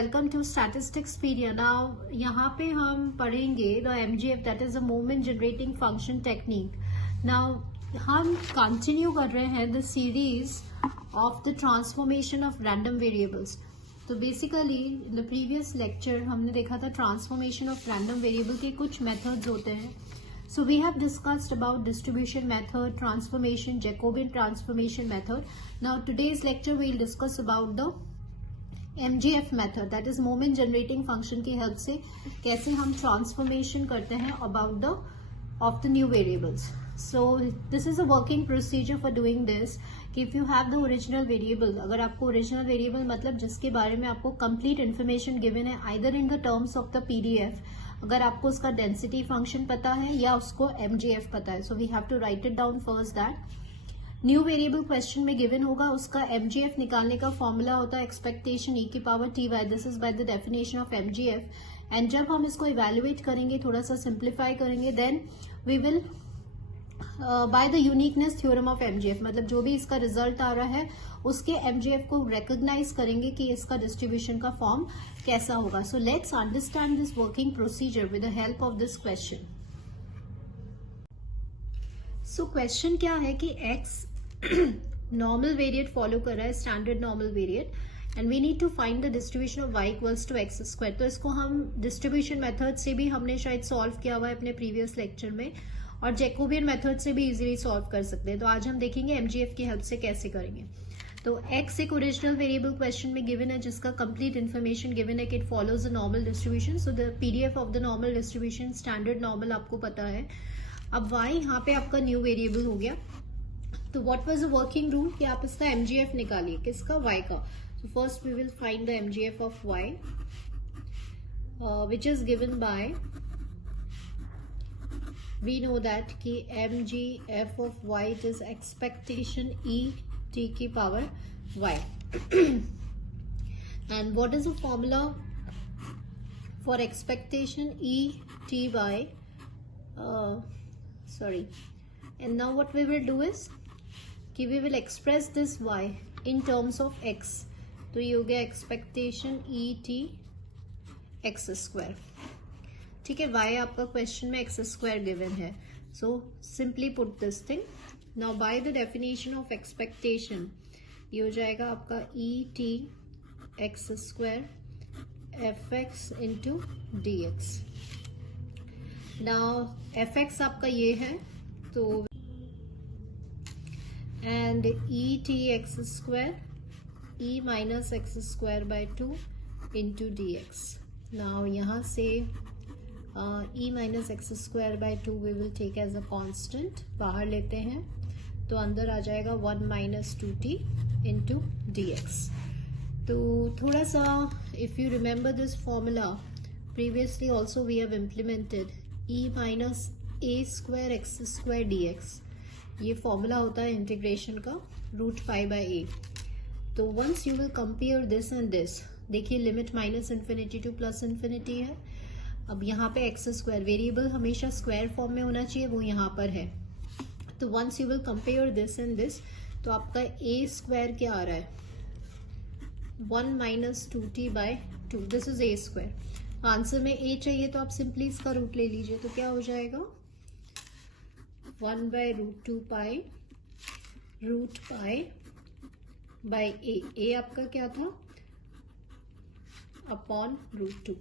Welcome to स्टैटिस्टिक्सपीडिया। Now यहाँ पे हम पढ़ेंगे the MGF, that is a moment generating function technique. Now हम कंटिन्यू कर रहे हैं the series of the transformation of random variables. तो basically in the previous lecture हमने देखा था ट्रांसफॉर्मेशन ऑफ रैंडम वेरिएबल के कुछ मेथड्स होते हैं। So we have discussed about distribution method, transformation, Jacobian transformation method. Now today's lecture we'll discuss about the MGF method, that is moment generating function की help से कैसे हम transformation करते हैं about the of the new variables. So this is a working procedure for doing this. कि if you have the original variable, अगर आपको original variable मतलब जिसके बारे में आपको complete information given है either in the terms of the PDF, अगर आपको उसका डेंसिटी फंक्शन पता है या उसको MGF पता है, so we have to write it down first. That new variable question में गिवन होगा, उसका MGF निकालने का फॉर्मूला होता है एक्सपेक्टेशन e की power t y, this is by the definition of MGF। And जब हम इसको इवेल्युएट करेंगे, थोड़ा सा सिंप्लीफाई करेंगे, then we will by the uniqueness theorem of MGF, मतलब जो भी इसका रिजल्ट आ रहा है उसके MGF को रिकॉग्नाइज करेंगे कि इसका डिस्ट्रीब्यूशन का फॉर्म कैसा होगा। So let's understand this working procedure with the help of this question. So question क्या है कि x नॉर्मल वेरिएट फॉलो कर रहा है, standard normal variate, and we need to find the distribution of y equals to x square. तो इसको हम distribution method से भी हमने शायद सॉल्व किया हुआ है अपने प्रीवियस लेक्चर में, और जैकोबियन मेथड से भी इजीली सॉल्व कर सकते हैं। तो आज हम देखेंगे MGF की हेल्प से कैसे करेंगे। तो x एक ओरिजिनल वेरिएबल क्वेश्चन में गिवन है जिसका कंप्लीट इन्फॉर्मेशन गिवन है कि it follows the normal distribution. So the PDF of the normal distribution, standard normal आपको पता है। अब y यहाँ पे आपका न्यू वेरिएबल हो गया। तो what was the working rule कि आप इसका MGF निकालिए, किसका, y का। So first we will find the MGF of y which is given by, we know that कि MGF of y it is expectation e t की power y and what is the formula for expectation e t by and now what we will do is कि we will express this y in terms of x। तो ये हो गया expectation e t x square, ठीक है। y आपका question में x square given है। So simply put this thing now by the definition of expectation, ये हो जाएगा आपका e t x square f x into d x. Now f x आपका ये है, तो and e t x square e minus x square by 2 into d x. Now यहाँ से e minus x square by 2 we will take as a constant, बाहर लेते हैं तो अंदर आ जाएगा 1 minus 2t into d x. तो थोड़ा सा if you remember this formula previously also we have implemented e minus a square x square d x, ये फॉर्मूला होता है इंटीग्रेशन का √5/a। तो once you will compare this and this, देखिए limit minus infinity to plus infinity है। अब यहाँ पे एक्स स्क्वायर, वेरिएबल हमेशा स्क्वायर फॉर्म में होना चाहिए, वो यहाँ पर है। तो once you will compare this and this, तो आपका ए स्क्वायर क्या आ रहा है, 1 minus 2t by 2, this is a square. Answer में ए चाहिए तो आप सिंपली इसका रूट ले लीजिए, तो क्या हो जाएगा 1/√2 पाई रूट पाई बाय ए आपका क्या था अपॉन √2।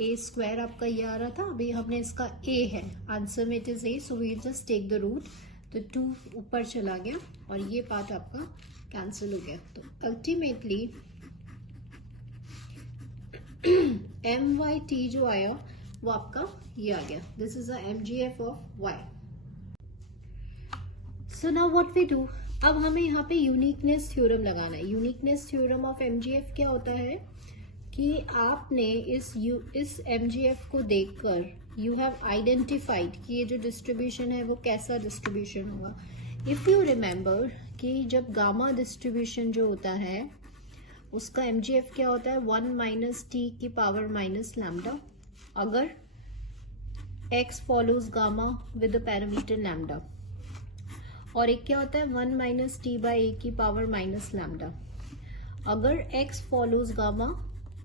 ए स्क्वायर आपका ये आ रहा था, अभी हमने इसका ए है, आंसर में it is a, so we just take the root. तो 2 ऊपर चला गया और ये पार्ट आपका कैंसिल हो गया। तो अल्टीमेटली MYT जो आया वो आपका ये आ गया, this is a MGF of y। So now what we do, अब हमें यहाँ पे यूनिकनेस थ्योरम लगाना है। यूनिकनेस थ्योरम ऑफ MGF क्या होता है कि आपने इस MGF को देखकर यू हैव आइडेंटिफाइड कि ये जो डिस्ट्रीब्यूशन है वो कैसा डिस्ट्रीब्यूशन होगा। इफ यू रिमेंबर कि जब गामा डिस्ट्रीब्यूशन जो होता है उसका MGF क्या होता है, 1 माइनस टी की पावर माइनस लैम्डा, अगर x follows gamma with the parameter lambda, और एक क्या होता है 1 माइनस टी बाई ए की पावर माइनस लैम्डा, अगर x follows gamma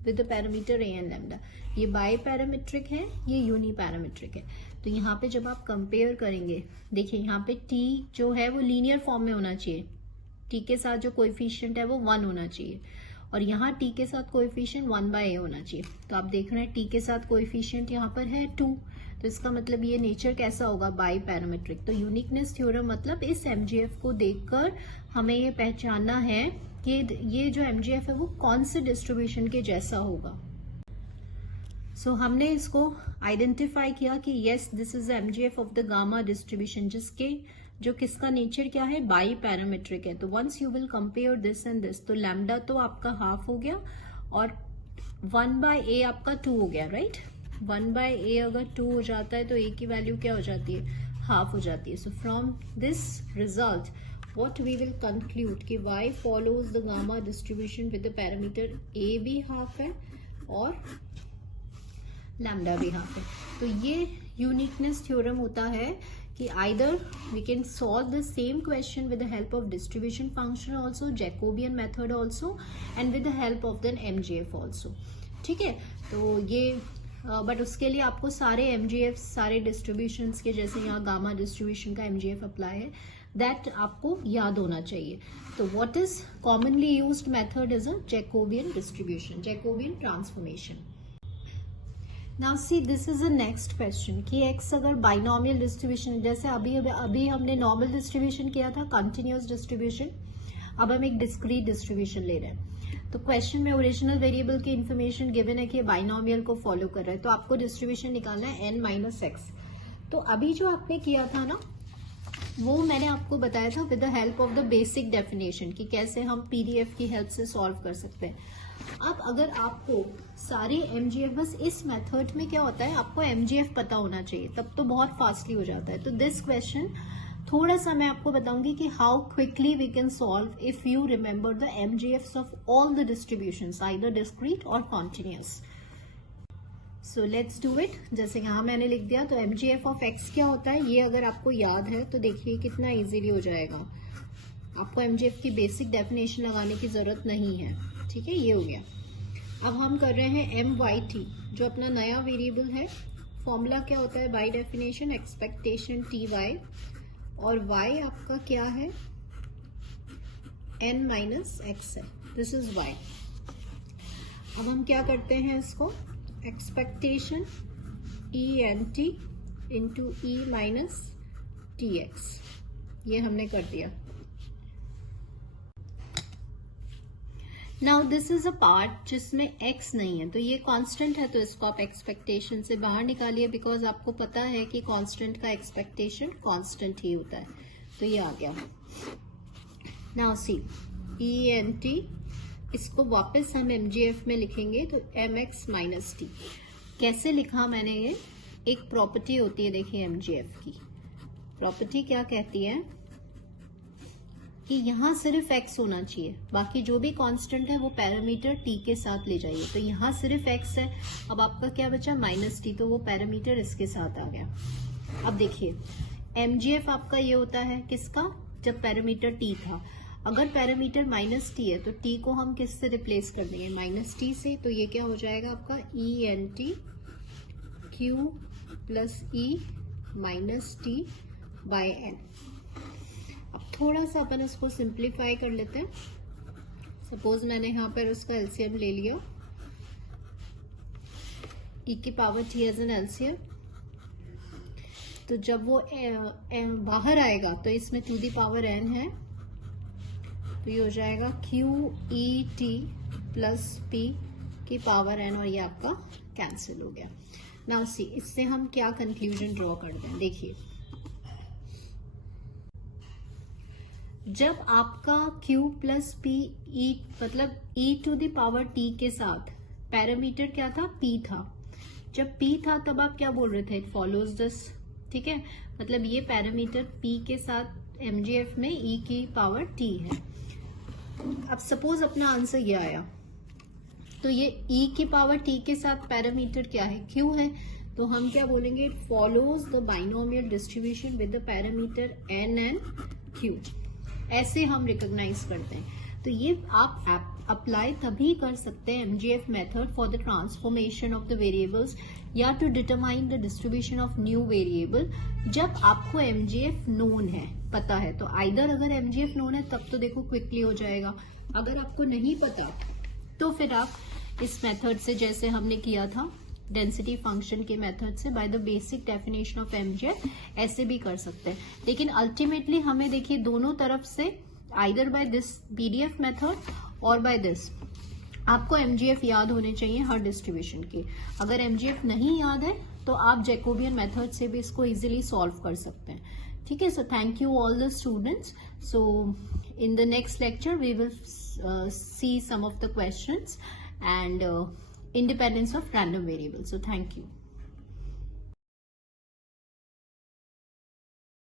with the parameter A and lambda. ये बाई पैरामीट्रिक है, ये यूनी पैरामीट्रिक है। तो यहाँ पे जब आप कंपेयर करेंगे, देखिए यहाँ पे टी जो है वो लीनियर फॉर्म में होना चाहिए, टी के साथ जो कोएफिशिएंट है वो 1 होना चाहिए, और यहाँ टी के साथ कोएफिशिएंट 1/a होना चाहिए। तो आप देख रहे हैं टी के साथ कोएफिशिएंट यहाँ पर है 2, तो इसका मतलब ये नेचर कैसा होगा, बाई पैरामीट्रिक। तो यूनिकनेस थ्योरम मतलब इस एमजीएफ को देखकर हमें ये पहचानना है कि ये जो एमजीएफ है वो कौन से डिस्ट्रीब्यूशन के जैसा होगा। सो हमने इसको आइडेंटिफाई किया कि yes this is MGF of the gamma distribution, जिसके जो किसका नेचर क्या है, बाई पैरामीट्रिक है। तो once you will compare this and this, तो लैम्डा तो आपका हाफ हो गया और 1/a आपका 2 हो गया, राइट। 1/a अगर 2 हो जाता है तो a की वैल्यू क्या हो जाती है, हाफ हो जाती है। So from this result what we will conclude कि y follows the gamma distribution with the parameter a भी हाफ है और लैम्डा भी हाफ है। तो ये यूनिकनेस थ्योरम होता है कि either we can solve the same question with the help of distribution function also, Jacobian method also, and with the help of the MGF also। ठीक है, तो ये बट उसके लिए आपको सारे MGF सारे डिस्ट्रीब्यूशंस के, जैसे यहाँ गामा डिस्ट्रीब्यूशन का MGF अप्लाई है, दैट आपको याद होना चाहिए। तो what is commonly used method is a Jacobian distribution, Jacobian transformation. Now see this is a next question कि x अगर बाइनोमियल डिस्ट्रीब्यूशन, जैसे अभी हमने नॉर्मल डिस्ट्रीब्यूशन किया था, कंटिन्यूअस डिस्ट्रीब्यूशन, अब हम एक डिस्क्रीट डिस्ट्रीब्यूशन ले रहे हैं। तो क्वेश्चन में ओरिजिनल वेरिएबल की इन्फॉर्मेशन गिवन है कि बाइनोमियल को फॉलो कर रहा है, तो आपको डिस्ट्रीब्यूशन निकालना है n-x। तो अभी जो आपने किया था ना, वो मैंने आपको बताया था with the help of the basic definition कि कैसे हम पीडीएफ की हेल्प से सॉल्व कर सकते हैं। अब अगर आपको सारे एमजीएफ, बस इस मेथड में क्या होता है, आपको एमजीएफ पता होना चाहिए, तब तो बहुत फास्टली हो जाता है। तो दिस क्वेश्चन थोड़ा सा मैं आपको बताऊंगी कि how quickly we can solve if you remember the MGFs of all the distributions, either discrete और continuous. So let's do it. जैसे यहाँ मैंने लिख दिया, तो एमजीएफ ऑफ एक्स क्या होता है, ये अगर आपको याद है तो देखिए कितना इजीली हो जाएगा। आपको एमजीएफ की बेसिक डेफिनेशन लगाने की जरूरत नहीं है, ठीक है, ये हो गया। अब हम कर रहे हैं MYT, जो अपना नया वेरिएबल है। फॉर्मूला क्या होता है बाय डेफिनेशन, एक्सपेक्टेशन TY, और y आपका क्या है, n-x है, दिस इज y। अब हम क्या करते हैं इसको, एक्सपेक्टेशन ENT इंटू E-TX, ये हमने कर दिया। Now this is a part जिसमें x नहीं है, तो ये कांस्टेंट है, तो इसको आप एक्सपेक्टेशन से बाहर निकालिए, बिकॉज आपको पता है कि कांस्टेंट का एक्सपेक्टेशन कांस्टेंट ही होता है। तो ये आ गया। नाउ सी ENT, इसको वापस हम MGF में लिखेंगे, तो MX माइनस T। कैसे लिखा मैंने, ये एक प्रॉपर्टी होती है, देखिए MGF की प्रॉपर्टी क्या कहती है कि यहाँ सिर्फ x होना चाहिए, बाकी जो भी कांस्टेंट है वो पैरामीटर t के साथ ले जाइए। तो यहाँ सिर्फ x है, अब आपका क्या बचा, माइनस t, तो वो पैरामीटर इसके साथ आ गया। अब देखिए MGF आपका ये होता है किसका, जब पैरामीटर t था। अगर पैरामीटर माइनस टी है तो टी को हम किससे रिप्लेस कर देंगे, माइनस टी से। तो ये क्या हो जाएगा आपका, ENT Q plus E minus T by N। अब थोड़ा सा अपन इसको सिंप्लीफाई कर लेते हैं। सपोज मैंने यहाँ पर उसका एलसीएम ले लिया, e की power t as N LCM, तो जब वो बाहर आएगा तो इसमें टू दी पावर n है, तो ये हो जाएगा QET प्लस P की पावर n, और ये आपका कैंसिल हो गया। नाउ सी, इससे हम क्या कंक्लूजन ड्रॉ करते हैं, देखिए जब आपका Q प्लस P E मतलब E to the power T के साथ पैरामीटर क्या था, P था। जब P था तब आप क्या बोल रहे थे, इट फॉलोज दिस, ठीक है, मतलब ये पैरामीटर P के साथ MGF में E की पावर T है। अब सपोज अपना आंसर ये आया, तो ये E की पावर T के साथ पैरामीटर क्या है, Q है, तो हम क्या बोलेंगे, it follows the binomial distribution with the parameter N and Q। ऐसे हम रिकॉग्नाइज करते हैं। तो ये आप अप्लाई तभी कर सकते हैं MGF method for the transformation of the variables या to determine the distribution of new variable, जब आपको MGF नोन है, पता है। तो आइदर अगर MGF नोन है तब तो देखो क्विकली हो जाएगा, अगर आपको नहीं पता तो फिर आप इस मेथड से, जैसे हमने किया था डेंसिटी फंक्शन के मेथड से, by the basic definition of MGF, ऐसे भी कर सकते हैं। लेकिन अल्टीमेटली हमें देखिए दोनों तरफ से, either by this PDF method और बाय दिस, आपको MGF याद होने चाहिए हर डिस्ट्रीब्यूशन के। अगर MGF नहीं याद है तो आप जैकोबियन मेथड से भी इसको इजीली सॉल्व कर सकते हैं। ठीक है, so thank you all the students. So in the next lecture we will see some of the questions and independence of random variables. So thank you.